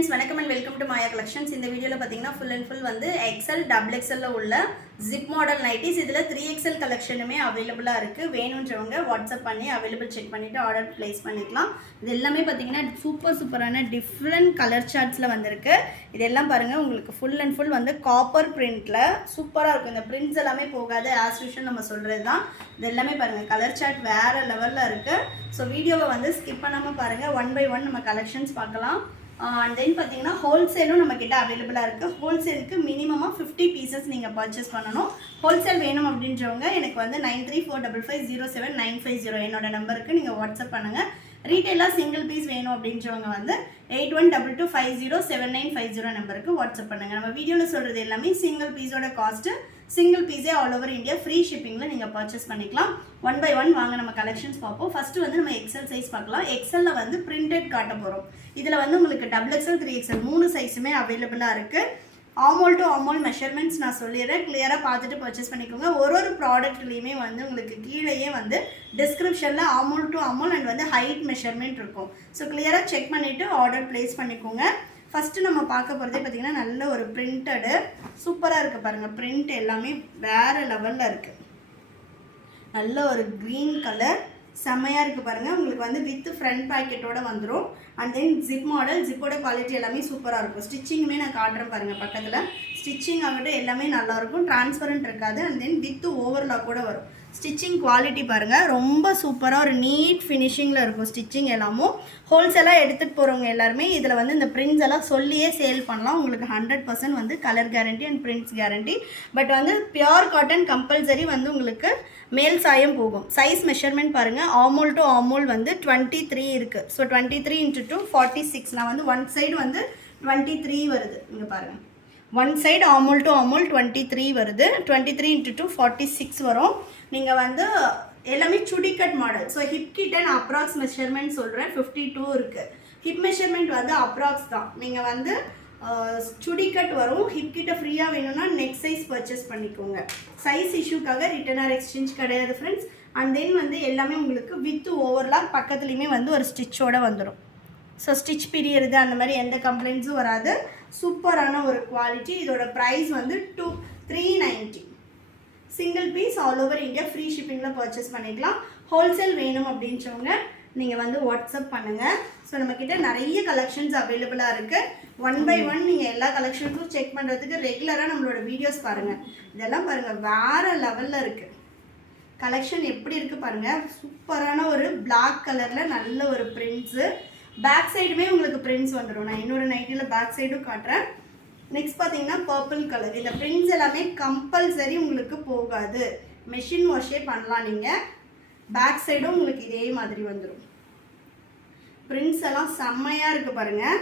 friends, welcome and welcome to Maya Collections. In the video la full and full வந்து XL double XL la உள்ள zip model nighties இதுல 3XL collectionமே available இருக்கு. வேணும்ன்றவங்க WhatsApp பண்ணி available check பண்ணிட்டு order place பண்ணிக்கலாம். இது எல்லாமே பாத்தீங்கன்னா சூப்பரான different color chartsல வந்திருக்கு. இதெல்லாம் பாருங்க உங்களுக்கு full and full வந்து copper printல சூப்பரா இருக்கும். இந்த prints எல்லாமே போகாது as usual நம்ம சொல்றதுதான். இது எல்லாமே பாருங்க color chart வேற லெவல்ல இருக்கு. சோ வீடியோவை வந்து skip பண்ணாம பாருங்க. one by one நம்ம collections பார்க்கலாம். And then பாத்தீங்கன்னா wholesale நம்ம கிட்ட available இருக்கு. wholesale minimum 50 pieces நீங்க purchase பண்ணனும். wholesale வேணும் அப்படின்றவங்க எனக்கு வந்து 9345507950 என்னோட நம்பருக்கு நீங்க WhatsApp பண்ணுங்க. ரீட்டைலா சிங்கிள் பீஸ் வேணும் அப்படின்றவங்க வந்து 8122507950 நம்பருக்கு வாட்ஸ்அப் பண்ணுங்க. நம்ம வீடியோல சொல்றது எல்லாமே சிங்கிள் பீஸோட காஸ்ட், சிங்கிள் பீஸே ஆல் ஓவர் இந்தியா ஃப்ரீ ஷிப்பிங்ல நீங்க பர்ச்சேஸ் பண்ணிக்கலாம். ஒன் பை ஒன் வாங்க நம்ம கலெக்ஷன்ஸ் பார்ப்போம். ஃபர்ஸ்ட் வந்து நம்ம எக்ஸல் சைஸ் பார்க்கலாம். எக்ஸல்ல வந்து பிரிண்டட் காட்ட போறோம். இதுல வந்து உங்களுக்கு டபுள் எக்ஸல் 3XL மூணு சைஸுமே அவைலபிளா இருக்கு. ஆமோல் டு ஆமோல் மெஷர்மெண்ட்ஸ் நான் சொல்லிடுறேன், கிளியரா பார்த்துட்டு பர்ச்சேஸ் பண்ணிக்கோங்க. ஒரு ப்ராடக்ட்லயுமே வந்து உங்களுக்கு கீழேயே வந்து டிஸ்கிரிப்ஷன்ல ஆமோல் டு ஆமோல் அண்ட் வந்து ஹைட் மெஷர்மெண்ட் இருக்கும். ஸோ கிளியரா செக் பண்ணிட்டு ஆர்டர் பிளேஸ் பண்ணிக்கோங்க. ஃபர்ஸ்ட் நம்ம பார்க்க போகிறதே பார்த்தீங்கன்னா நல்ல ஒரு பிரிண்டடு சூப்பராக இருக்குது பாருங்கள். பிரிண்ட் எல்லாமே வேற லெவலில் இருக்குது. நல்ல ஒரு க்ரீன் கலர் செம்மையாக இருக்குது பாருங்கள். உங்களுக்கு வந்து வித் ஃப்ரண்ட் பேக்கெட்டோட வந்துடும். அண்ட் தென் ஜிப் மாடல், ஜிப்போட குவாலிட்டி எல்லாமே சூப்பராக இருக்கும். ஸ்டிச்சிங்குமே நான் காட்டுறேன் பாருங்கள் பக்கத்தில். ஸ்டிச்சிங் ஆகட்டும் எல்லாமே நல்லாயிருக்கும், டிரான்ஸ்பரண்ட் இருக்காது. அண்ட் தென் வித் ஓவர்லாக் கூட வரும். ஸ்டிச்சிங் குவாலிட்டி பாருங்கள் ரொம்ப சூப்பராக ஒரு நீட் ஃபினிஷிங்கில் இருக்கும். ஸ்டிச்சிங் எல்லாமும் ஹோல்சேலாக எடுத்துகிட்டு போகிறவங்க எல்லாருமே இதில் வந்து இந்த பிரிண்ட்ஸ் எல்லாம் சொல்லியே சேல் பண்ணலாம். உங்களுக்கு 100% வந்து colour guarantee and prints guarantee. But வந்து பியோர் காட்டன் கம்பல்சரி வந்து உங்களுக்கு மேல் சாயம் போகும். சைஸ் மெஷர்மெண்ட் பாருங்கள். ஆமோல் டு ஆமோல் வந்து 23 இருக்குது. ஸோ 23 × 2 46. நான் வந்து ஒன் சைடு வந்து 23 வருது. இங்கே பாருங்கள், ஒன் சைடு ஆமோல் டு ஆமோல் 23 வருது. 23 × 2 46 வரும். நீங்கள் வந்து எல்லாமே சுடிக்கட் மாடல். ஸோ ஹிப் கிட்ட நான் அப்ராக்ஸ் மெஷர்மெண்ட் சொல்கிறேன். 52 இருக்குது. ஹிப் மெஷர்மெண்ட் வந்து அப்ராக்ஸ் தான். நீங்கள் வந்து சுடிக்கட் வரும். ஹிப் கிட்ட ஃப்ரீயாக வேணும்னா நெக்ஸ்ட் சைஸ் பர்ச்சேஸ் பண்ணிக்கோங்க. சைஸ் இஷ்யூக்காக ரிட்டர்ன் ஆர் எக்ஸ்சேஞ்ச் கிடையாது ஃப்ரெண்ட்ஸ். அண்ட் தென் வந்து எல்லாமே உங்களுக்கு வித் ஓவர்லாக் பக்கத்துலேயுமே வந்து ஒரு ஸ்டிச்சோடு வந்துடும். ஸோ ஸ்டிச் பிரியறது அந்த மாதிரி எந்த கம்ப்ளைண்ட்ஸும் வராது. சூப்பரான ஒரு குவாலிட்டி. இதோட ப்ரைஸ் வந்து 390. Single piece all over India free ஷிப்பிங்கில் பர்ச்சேஸ் பண்ணிக்கலாம். ஹோல்சேல் வேணும் அப்படின்றவங்க நீங்கள் வந்து வாட்ஸ்அப் பண்ணுங்கள். ஸோ நம்மக்கிட்ட நிறைய கலெக்ஷன்ஸ் அவைலபிளாக இருக்குது. ஒன் பை ஒன் நீங்கள் எல்லா கலெக்ஷன்ஸும் செக் பண்ணுறதுக்கு ரெகுலராக நம்மளோட வீடியோஸ் பாருங்கள். இதெல்லாம் பாருங்கள் வேறு லெவலில் இருக்குது. கலெக்ஷன் எப்படி இருக்குது பாருங்கள். சூப்பரான ஒரு பிளாக் கலரில் நல்ல ஒரு பிரிண்ட்ஸு. பேக் சைடுமே உங்களுக்கு பிரிண்ட்ஸ் வந்துடும். நான் இன்னொரு நைட்டில் பேக் சைடும் காட்டுறேன். நெக்ஸ்ட் பார்த்தீங்கன்னா பர்பிள் கலர். இந்த பிரிண்ட்ஸ் எல்லாமே கம்பல்சரி உங்களுக்கு போகாது, மெஷின் வாஷே பண்ணலாம் நீங்கள். பேக் சைடும் உங்களுக்கு இதே மாதிரி வந்துடும். பிரிண்ட்ஸ் எல்லாம் செம்மையாக இருக்குது பாருங்கள்.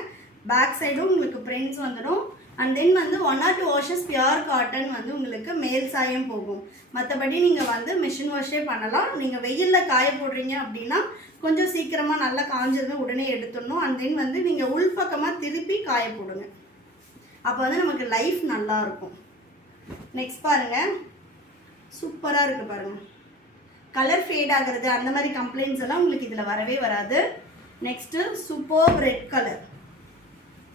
பேக் சைடும் உங்களுக்கு பிரிண்ட்ஸ் வந்துடும். அண்ட் தென் வந்து 1 or 2 வாஷஸ் பியோர் காட்டன் வந்து உங்களுக்கு மேல் சாயம் போகும். மற்றபடி நீங்கள் வந்து மிஷின் வாஷே பண்ணலாம். நீங்கள் வெயிலில் காய போடுறீங்க அப்படின்னா கொஞ்சம் சீக்கிரமாக நல்லா காஞ்சதுமே உடனே எடுத்துடணும். அண்ட் தென் வந்து நீங்கள் உள்பக்கமாக திருப்பி காய போடுங்க. அப்போ வந்து நமக்கு லைஃப் நல்லாயிருக்கும். நெக்ஸ்ட் பாருங்கள், சூப்பராக இருக்குது பாருங்கள். கலர் ஃபேட் ஆகிறது அந்த மாதிரி கம்ப்ளைண்ட்ஸ் எல்லாம் உங்களுக்கு இதில் வரவே வராது. நெக்ஸ்ட்டு சூப்பர் ரெட் கலர்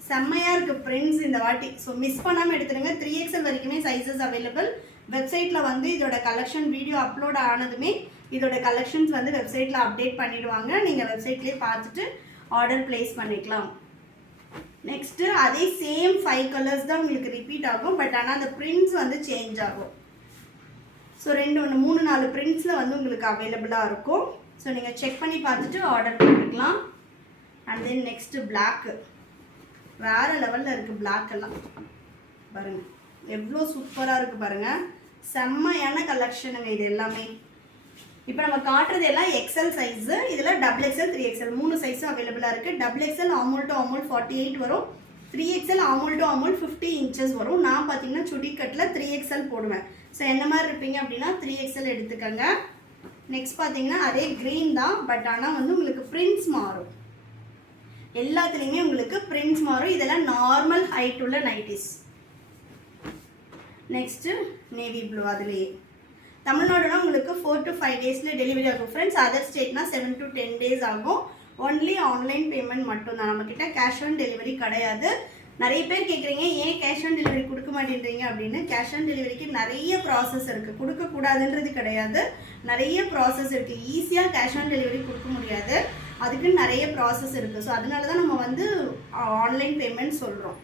செம்மையாக இருக்குது பிரிண்ட்ஸ் இந்த வாட்டி. ஸோ மிஸ் பண்ணாமல் எடுத்துடுங்க. 3XL வரைக்குமே சைஸஸ் அவைலபிள். வெப்சைட்டில் வந்து இதோட கலெக்ஷன் வீடியோ அப்லோட் ஆனதுமே இதோட கலெக்ஷன்ஸ் வந்து வெப்சைட்டில் அப்டேட் பண்ணிவிடுவாங்க. நீங்கள் வெப்சைட்லேயே பார்த்துட்டு ஆர்டர் பிளேஸ் பண்ணிக்கலாம். நெக்ஸ்ட்டு அதே சேம் 5 கலர்ஸ் தான் உங்களுக்கு ரிப்பீட் ஆகும். பட் ஆனால் அந்த பிரிண்ட்ஸ் வந்து சேஞ்ச் ஆகும். ஸோ 3-4 பிரிண்ட்ஸில் வந்து உங்களுக்கு அவைலபிளாக இருக்கும். ஸோ நீங்கள் செக் பண்ணி பார்த்துட்டு ஆர்டர் பண்ணிக்கலாம். அண்ட் தென் நெக்ஸ்ட்டு பிளாக்கு வேறு லெவலில் இருக்குது. பிளாக் எல்லாம் பாருங்கள் எவ்வளோ சூப்பராக இருக்குது பாருங்கள். செம்மையான கலெக்ஷனுங்க இது எல்லாமே. இப்போ நம்ம காட்டுறது எல்லாம் எக்ஸல் சைஸு. இதில் டபுள் எக்ஸல் 3XL மூணு சைஸும் அவைலபிளாக இருக்குது. டபுள் எக்ஸல் ஆமோல் டு ஆமோல் 48 வரும். 3XL ஆமோல் டு ஆமோல் 50 இன்ச்சஸ் வரும். நான் பார்த்தீங்கன்னா சுடிக்கட்டில் 3XL போடுவேன். ஸோ என்ன மாதிரி இருப்பீங்க அப்படின்னா 3XL எடுத்துக்கோங்க. நெக்ஸ்ட் பார்த்தீங்கன்னா அதே க்ரீன் தான். பட் ஆனால் வந்து உங்களுக்கு பிரிண்ட்ஸ் மாறும். எல்லாத்துலேயுமே உங்களுக்கு பிரிண்ட்ஸ் மாறும். இதெல்லாம் நார்மல் ஹைட் உள்ள நைட்டிஸ். Next navy blue. அதுலேயே தமிழ்நாடுனா உங்களுக்கு 4 to 5 டேஸில் டெலிவரி ஆகும் ஃப்ரெண்ட்ஸ். அதர் ஸ்டேட்னா 7 to 10 days ஆகும். ஒன்லி ஆன்லைன் பேமெண்ட் மட்டும்தான். நம்மக்கிட்ட கேஷ் ஆன் டெலிவரி கிடையாது. நிறைய பேர் கேட்குறீங்க ஏன் கேஷ் ஆன் டெலிவரி கொடுக்க மாட்டேன்றீங்க அப்படின்னு. கேஷ் ஆன் டெலிவரிக்கு நிறைய ப்ராசஸ் இருக்குது. கொடுக்கக்கூடாதுன்றது கிடையாது, நிறைய ப்ராசஸ் இருக்குது. ஈஸியாக கேஷ் ஆன் டெலிவரி கொடுக்க முடியாது, அதுக்கு நிறைய ப்ராசஸ் இருக்குது. ஸோ அதனால தான் நம்ம வந்து ஆன்லைன் பேமெண்ட் சொல்கிறோம்.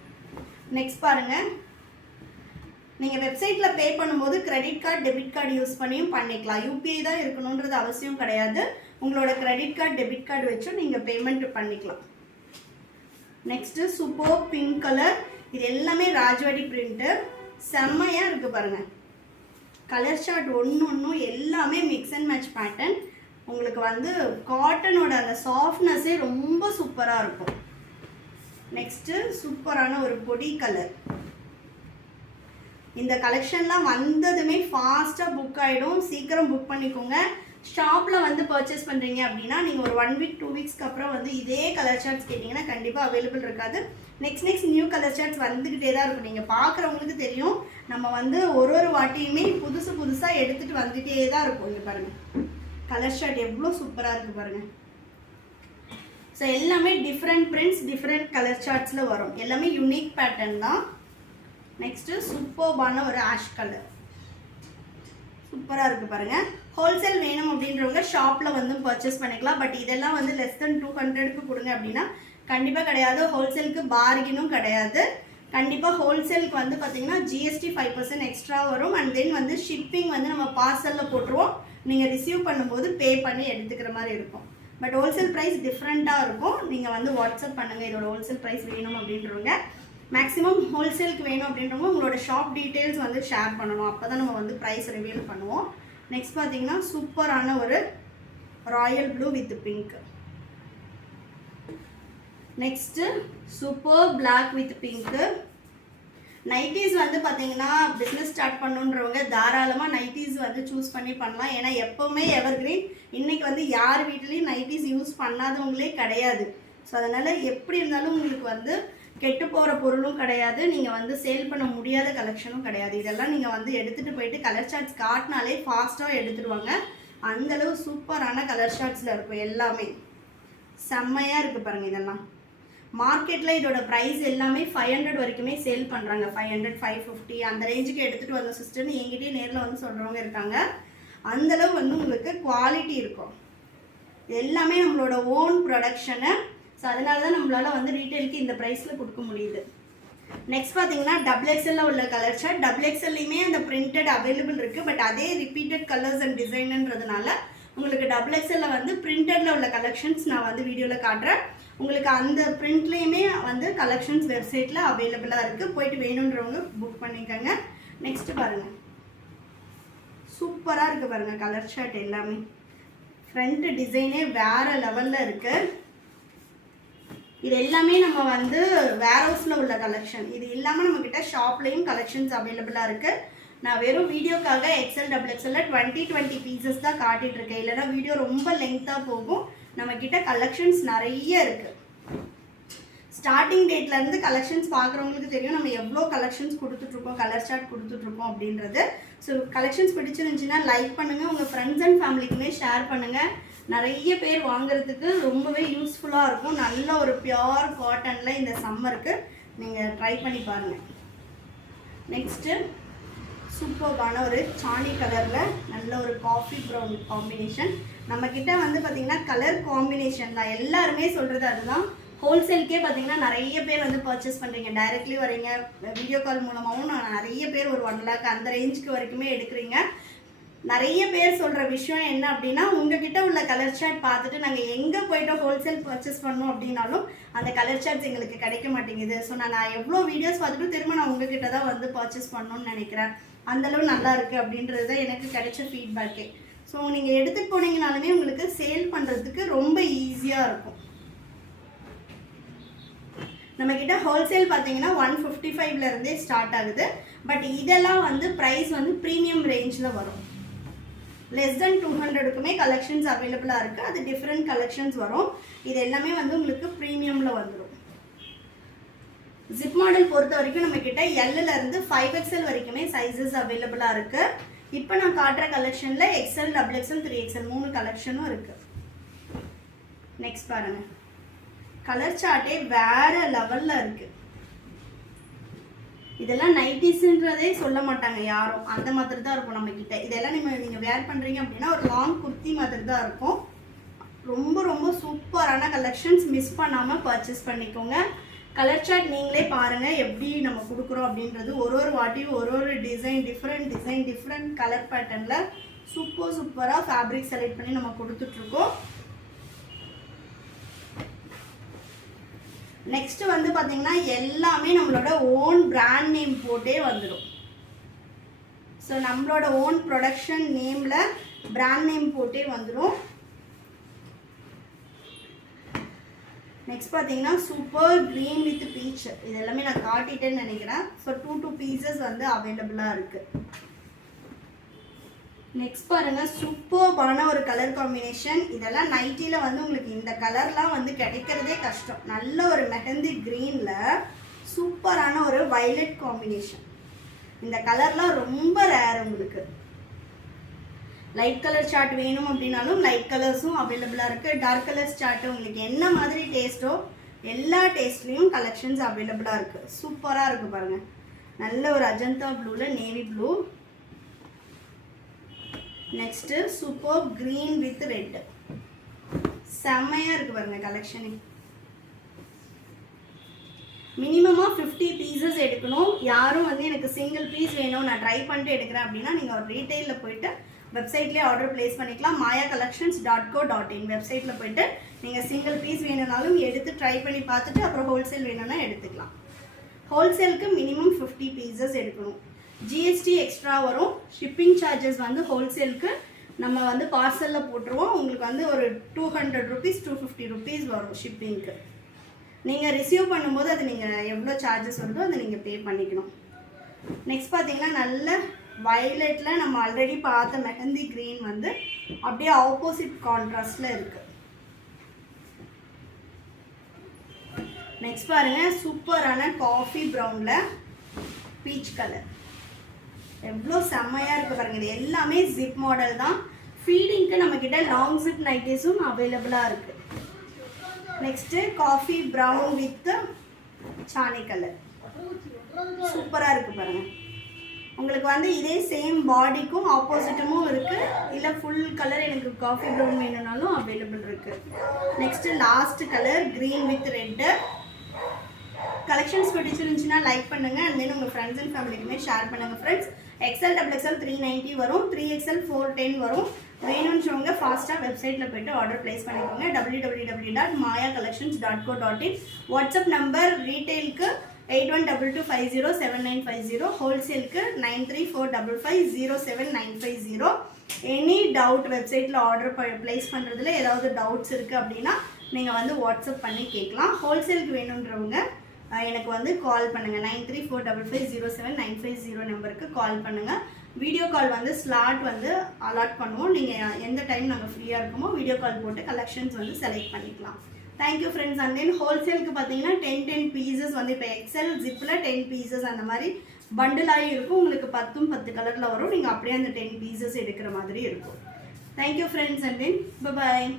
நெக்ஸ்ட் பாருங்கள், நீங்கள் வெப்சைட்டில் பே பண்ணும்போது credit card debit card use பண்ணியும் பண்ணிக்கலாம். யூபிஐ தான் இருக்கணுன்றது அவசியம் கிடையாது. உங்களோட கிரெடிட் கார்டு டெபிட் கார்டு வச்சும் நீங்கள் பேமெண்ட் பண்ணிக்கலாம். நெக்ஸ்ட்டு சூப்பர் பிங்க் கலர், இது எல்லாமே ராஜ்வாடி பிரிண்ட்டு, செம்மையாக இருக்குது பாருங்கள். கலர் ஷார்ட் ஒன்று எல்லாமே மிக்ஸ் அண்ட் மேட்ச் பேட்டர்ன். உங்களுக்கு வந்து காட்டனோட அந்த சாஃப்ட்னஸே ரொம்ப சூப்பராக இருக்கும். நெக்ஸ்ட்டு சூப்பரான ஒரு பொடி கலர். இந்த கலெக்ஷன்லாம் வந்ததுமே ஃபாஸ்ட்டாக புக் ஆகிடும், சீக்கிரம் புக் பண்ணிக்கோங்க. ஷாப்பில் வந்து பர்ச்சேஸ் பண்ணுறீங்க அப்படின்னா நீங்கள் ஒரு 1 வீக் 2 வீக்ஸ்க்கு அப்புறம் வந்து இதே கலர் ஷார்ட்ஸ் கேட்டிங்கன்னா கண்டிப்பாக அவைலபிள் இருக்காது. நெக்ஸ்ட் நியூ கலர் ஷார்ட்ஸ் வந்துக்கிட்டே தான் இருக்கும். நீங்கள் பார்க்குறவங்களுக்கு தெரியும், நம்ம வந்து ஒரு வாட்டியுமே புதுசாக எடுத்துகிட்டு வந்துகிட்டே தான் இருக்கும். இங்கே பாருங்கள் கலர் ஷார்ட் எவ்வளோ சூப்பராக இருக்குது பாருங்கள். ஸோ எல்லாமே டிஃப்ரெண்ட் பிரிண்ட்ஸ், டிஃப்ரெண்ட் கலர் ஷார்ட்ஸில் வரும். எல்லாமே யூனிக் பேட்டர்ன் தான். நெக்ஸ்ட்டு சூப்பர்பான ஒரு ஆஷ் கலர், சூப்பராக இருக்குது பாருங்கள். ஹோல்சேல் வேணும் அப்படின்றவங்க ஷாப்பில் வந்து பர்ச்சேஸ் பண்ணிக்கலாம். பட் இதெல்லாம் வந்து லெஸ் தென் 200க்கு கொடுங்க அப்படின்னா கண்டிப்பாக கிடையாது. ஹோல்சேலுக்கு பார்கினும் கிடையாது. கண்டிப்பாக ஹோல்சேலுக்கு வந்து பார்த்திங்கன்னா ஜிஎஸ்டி 5% எக்ஸ்ட்ரா வரும். அண்ட் தென் வந்து ஷிப்பிங் வந்து நம்ம பார்சலில் போட்டுருவோம், நீங்கள் ரிசீவ் பண்ணும்போது பே பண்ணி எடுத்துக்கிற மாதிரி இருக்கும். பட் ஹோல்சேல் ப்ரைஸ் டிஃப்ரெண்ட்டாக இருக்கும். நீங்கள் வந்து வாட்ஸ்அப் பண்ணுங்கள் இதோட ஹோல்சேல் ப்ரைஸ் வேணும் அப்படின்றவங்க. மேக்ஸிமம் ஹோல்சேலுக்கு வேணும் அப்படின்றவங்க உங்களோட ஷாப் டீட்டெயில்ஸ் வந்து ஷேர் பண்ணணும், அப்போ தான் நம்ம வந்து ப்ரைஸ் ரிவீல் பண்ணுவோம். நெக்ஸ்ட் பார்த்தீங்கன்னா சூப்பரான ஒரு royal blue with pink. Next super black with pink. Nighties வந்து பார்த்தீங்கன்னா பிஸ்னஸ் ஸ்டார்ட் பண்ணுன்றவங்க தாராளமாக நைட்டிஸ் வந்து சூஸ் பண்ணி பண்ணலாம். ஏன்னா எப்போவுமே எவர்கிரீன். இன்றைக்கி வந்து யார் வீட்லேயும் நைட்டிஸ் யூஸ் பண்ணாதவங்களே கிடையாது. ஸோ அதனால் எப்படி இருந்தாலும் உங்களுக்கு வந்து கெட்டு போகிற பொருளும் கிடையாது, நீங்கள் வந்து சேல் பண்ண முடியாத கலெக்ஷனும் கிடையாது. இதெல்லாம் நீங்கள் வந்து எடுத்துகிட்டு போயிட்டு கலர் ஷார்ட்ஸ் காட்டினாலே ஃபாஸ்ட்டாக எடுத்துடுவாங்க. அந்தளவு சூப்பரான கலர் ஷார்ட்ஸில் இருக்கும். எல்லாமே செம்மையாக இருக்குது பாருங்கள். இதெல்லாம் மார்க்கெட்டில் இதோட ப்ரைஸ் எல்லாமே 500 வரைக்குமே சேல் பண்ணுறாங்க. 500 550 அந்த ரேஞ்சுக்கு எடுத்துகிட்டு வந்த சிஸ்டர்னு என்கிட்டயே நேரில் வந்து சொல்கிறவங்க இருக்காங்க. அந்தளவு வந்து உங்களுக்கு குவாலிட்டி இருக்கும். எல்லாமே நம்மளோட ஓன் ப்ரொடக்ஷனு. ஸோ அதனால தான் நம்மளால் வந்து ரீட்டெயிலுக்கு இந்த ப்ரைஸில் கொடுக்க முடியுது. நெக்ஸ்ட் பார்த்தீங்கன்னா XXL உள்ள கலர் ஷார்ட். XXLலையுமே அந்த பிரிண்டட் அவைலபிள் இருக்குது. பட் அதே ரிப்பீட்டட் கலர்ஸ் அண்ட் டிசைனுன்றதுனால உங்களுக்கு XXL வந்து பிரிண்டடில் உள்ள கலெக்ஷன்ஸ் நான் வந்து வீடியோவில் காட்டுறேன். உங்களுக்கு அந்த பிரிண்ட்லேயுமே வந்து கலெக்ஷன்ஸ் வெப்சைட்டில் அவைலபிளாக இருக்குது. போயிட்டு வேணுன்றவங்க புக் பண்ணிக்கோங்க. நெக்ஸ்ட்டு பாருங்கள், சூப்பராக இருக்குது பாருங்கள் கலர் ஷார்ட் எல்லாமே. ஃப்ரண்ட் டிசைனே வேறு லெவலில் இருக்குது. இது எல்லாமே நம்ம வந்து வேர் ஹவுஸில் உள்ள கலெக்ஷன். இது இல்லாமல் நம்மக்கிட்ட ஷாப்லேயும் கலெக்ஷன்ஸ் அவைலபிளாக இருக்குது. நான் வெறும் வீடியோக்காக XL XXL 20 பீசஸ் தான் காட்டிகிட்ருக்கேன். இல்லைனா வீடியோ ரொம்ப லெங்க்த்தாக போகும். நம்மக்கிட்ட கலெக்ஷன்ஸ் நிறைய இருக்குது. ஸ்டார்டிங் டேட்லேருந்து கலெக்ஷன்ஸ் பார்க்குறவங்களுக்கு தெரியும் நம்ம எவ்வளோ கலெக்ஷன்ஸ் கொடுத்துட்ருக்கோம், கலர் சார்ட் கொடுத்துட்ருக்கோம் அப்படின்றது. ஸோ கலெக்ஷன்ஸ் பிடிச்சிருந்துச்சின்னா லைக் பண்ணுங்கள், உங்கள் ஃப்ரெண்ட்ஸ் அண்ட் ஃபேமிலிக்குமே ஷேர் பண்ணுங்கள். நிறைய பேர் வாங்குறதுக்கு ரொம்பவே யூஸ்ஃபுல்லாக இருக்கும். நல்ல ஒரு பியோர் காட்டனில் இந்த சம்மருக்கு நீங்கள் ட்ரை பண்ணி பாருங்கள். நெக்ஸ்ட்டு சூப்பர்பான ஒரு சாணி கலரில் நல்ல ஒரு காஃபி ப்ரௌன் காம்பினேஷன். நம்மக்கிட்ட வந்து பார்த்திங்கன்னா கலர் காம்பினேஷன் தான் எல்லாருமே சொல்கிறது. அதுதான் ஹோல்சேலுக்கே பார்த்திங்கன்னா நிறைய பேர் வந்து பர்ச்சேஸ் பண்ணுறீங்க, டைரெக்ட்லி வரீங்க, வீடியோ கால் மூலமாகவும் நிறைய பேர் ஒரு 1 lakh அந்த ரேஞ்சுக்கு வரைக்குமே எடுக்கிறீங்க. நிறைய பேர் சொல்கிற விஷயம் என்ன அப்படின்னா, உங்ககிட்ட உள்ள கலர் சார்ட் பார்த்துட்டு நாங்கள் எங்கே போய்ட்டு ஹோல்சேல் பர்ச்சேஸ் பண்ணோம் அப்படின்னாலும் அந்த கலர் சார்ட்ஸ் எங்களுக்கு கிடைக்க மாட்டேங்குது. ஸோ நான் எவ்வளோ வீடியோஸ் பார்த்துட்டு திரும்ப நான் உங்ககிட்ட தான் வந்து பர்ச்சேஸ் பண்ணணும்னு நினைக்கிறேன், அந்தளவு நல்லா இருக்குது அப்படின்றது தான் எனக்கு கிடைச்ச ஃபீட்பேக்கே. ஸோ நீங்கள் எடுத்துகிட்டு போனீங்கனாலுமே உங்களுக்கு சேல் பண்ணுறதுக்கு ரொம்ப ஈஸியாக இருக்கும். நம்மக்கிட்ட ஹோல்சேல் பார்த்தீங்கன்னா 155 ஸ்டார்ட் ஆகுது. பட் இதெல்லாம் வந்து ப்ரைஸ் வந்து ப்ரீமியம் ரேஞ்சில் வரும். லெஸ் தென் 200க்குமே கலெக்ஷன்ஸ் அவைலபிளாக இருக்குது. அது டிஃப்ரெண்ட் கலெக்ஷன்ஸ் வரும். இது எல்லாமே வந்து உங்களுக்கு ப்ரீமியமில் வந்துடும். ஜிப் மாடல் பொறுத்த வரைக்கும் நம்மக்கிட்ட Lலேருந்து 5XL வரைக்குமே சைஸஸ் அவைலபிளாக இருக்குது. இப்போ நான் காட்டுற கலெக்ஷனில் XL, XXL, 3XL 3 கலெக்ஷனும் இருக்குது. நெக்ஸ்ட் பாருங்க, கலர் சார்ட்டே வேற லெவல்ல இருக்கு. இதெல்லாம் நைட்டிஸ்ன்றதே சொல்ல மாட்டாங்க யாரும், அந்த மாதிரி தான் இருக்கும் நம்ம கிட்ட. இதெல்லாம் நீங்கள் வேர் பண்ணுறீங்க அப்படின்னா ஒரு லாங் குர்த்தி மாதிரி தான் இருக்கும். ரொம்ப ரொம்ப சூப்பரான கலெக்ஷன்ஸ், மிஸ் பண்ணாமல் பர்ச்சேஸ் பண்ணிக்கோங்க. கலர் சார்ட் நீங்களே பாருங்கள் எப்படி நம்ம கொடுக்குறோம் அப்படின்றது. ஒரு வாட்டியும் ஒரு டிசைன், டிஃப்ரெண்ட் கலர் பேட்டர்னில் சூப்பராக ஃபேப்ரிக் செலக்ட் பண்ணி நம்ம கொடுத்துட்ருக்கோம். நெக்ஸ்ட் வந்து பார்த்தீங்கன்னா எல்லாமே நம்மளோட ஓன் பிராண்ட் நேம் போட்டே வந்துடும். ஸோ நம்மளோட ஓன் ப்ரொடக்ஷன் நேமில் பிராண்ட் நேம் போட்டே வந்துடும். நெக்ஸ்ட் பார்த்தீங்கன்னா சூப்பர் க்ரீன் வித் பீச், இது எல்லாமே நான் காட்டிட்டேன்னு நினைக்கிறேன். ஸோ 2 பீசஸ் வந்து அவைலபிளாக இருக்குது. நெக்ஸ்ட் பாருங்க, சூப்பர்பான ஒரு கலர் காம்பினேஷன். இதெல்லாம் நைட்டியில் வந்து உங்களுக்கு இந்த கலர்லாம் வந்து கிடைக்கிறதே கஷ்டம். நல்ல ஒரு மெஹந்தி க்ரீனில் சூப்பரான ஒரு வைலட் காம்பினேஷன். இந்த கலர்லாம் ரொம்ப ரேர். உங்களுக்கு லைட் கலர் சார்ட் வேணும் அப்படின்னாலும் லைட் கலர்ஸும் அவைலபிளாக இருக்குது. டார்க் கலர்ஸ் சார்ட்டு உங்களுக்கு என்ன மாதிரி டேஸ்ட்டோ எல்லா டேஸ்ட்லேயும் கலெக்ஷன்ஸ் அவைலபிளாக இருக்குது. சூப்பராக இருக்குது பாருங்கள். நல்ல ஒரு அஜந்தா ப்ளூவில் navy blue. Next super green with red, செம்மையாக இருக்குது பாருங்கள் கலெக்ஷனே. மினிமமாக 50 பீசஸ் எடுக்கணும். யாரும் வந்து எனக்கு சிங்கிள் பீஸ் வேணும், நான் ட்ரை பண்ணிட்டு எடுக்கிறேன் அப்படின்னா நீங்கள் ஒரு ரீட்டெயிலில் போயிட்டு வெப்சைட்லேயே ஆர்டர் ப்ளேஸ் பண்ணிக்கலாம். mayacollections.co.in வெப்சைட்டில் போயிட்டு நீங்கள் சிங்கிள் பீஸ் வேணும்னாலும் எடுத்து ட்ரை பண்ணி பார்த்துட்டு அப்புறம் ஹோல்சேல் வேணும்னா எடுத்துக்கலாம். ஹோல்சேலுக்கு மினிமம் 50 பீசஸ் எடுக்கணும். ஜிஎஸ்டி எக்ஸ்ட்ரா வரும். ஷிப்பிங் சார்ஜஸ் வந்து ஹோல்சேலுக்கு நம்ம வந்து பார்சலில் போட்டுருவோம். உங்களுக்கு வந்து ஒரு 200 ருபீஸ் 250 ருபீஸ் வரும் ஷிப்பிங்க்கு. நீங்கள் ரிசீவ் பண்ணும்போது அது நீங்கள் எவ்வளோ சார்ஜஸ் வருதோ அதை நீங்கள் பே பண்ணிக்கணும். நெக்ஸ்ட் பார்த்தீங்கன்னா நல்ல வயலட்டில் நம்ம ஆல்ரெடி பார்த்த மெஹந்தி க்ரீன் வந்து அப்படியே ஆப்போசிட் கான்ட்ராஸ்டில் இருக்குது. நெக்ஸ்ட் பாருங்கள், சூப்பரான காஃபி ப்ரௌனில் பீச் கலர், எவ்வளோ செம்மையாக இருக்குது பாருங்கள். இது எல்லாமே ஜிப் மாடல் தான். ஃபீடிங்க்கு நம்மக்கிட்ட லாங் ஜிப் நைட்டிஸும் அவைலபிளாக இருக்குது. நெக்ஸ்ட்டு காஃபி ப்ரௌன் வித் சாணி கலர், சூப்பராக இருக்குது பாருங்கள். உங்களுக்கு வந்து இதே சேம் பாடிக்கும் ஆப்போசிட்டும் இருக்குது. இல்லை ஃபுல் கலர் எனக்கு காஃபி ப்ரௌன் வேணும்னாலும் அவைலபிள் இருக்குது. Next last colour green with red. Collections பிடிச்சிருந்துச்சுன்னா லைக் பண்ணுங்கள். அண்ட் தென் உங்கள் ஃப்ரெண்ட்ஸ் அண்ட் ஃபேமிலிக்குமே ஷேர் பண்ணுங்கள் ஃப்ரெண்ட்ஸ். XL XXL 390 வரும், 3XL 410 வரும். வேணும்னு சொல்லுங்க, ஃபாஸ்ட்டாக வெப்சைட்டில் போய்ட்டு ஆர்டர் ப்ளேஸ் பண்ணிக்கோங்க. www.mayacollections.co.in. வாட்ஸ்அப் நம்பர் ரீட்டெயிலுக்கு 8122507950, ஹோல்சேலுக்கு 9345507950. எனி டவுட் வெப்சைட்டில் ஆர்டர் ப்ளேஸ் பண்ணுறதுல ஏதாவது டவுட்ஸ் இருக்குது அப்படின்னா நீங்கள் வந்து வாட்ஸ்அப் பண்ணி கேட்கலாம். ஹோல்சேலுக்கு வேணுன்றவங்க எனக்கு வந்து கால் பண்ணுங்கள். 9345507950 நம்பருக்கு கால் பண்ணுங்கள். வீடியோ கால் வந்து ஸ்லாட் வந்து அலாட் பண்ணுவோம். நீங்கள் எந்த டைம் நாங்கள் ஃப்ரீயாக இருக்குமோ வீடியோ கால் போட்டு கலெக்ஷன்ஸ் வந்து செலக்ட் பண்ணிக்கலாம். Thank you friends. அண்ட் தென் ஹோல்சேலுக்கு பார்த்தீங்கன்னா 10 பீசஸ் வந்து இப்போ எக்ஸல் ஜிப்பில் 10 பீசஸ் அந்த மாதிரி பண்டிலாகி இருக்கும். உங்களுக்கு 10 கலரில் வரும். நீங்கள் அப்படியே அந்த 10 பீசஸ் எடுக்கிற மாதிரி இருக்கும். Thank you friends. And then bye.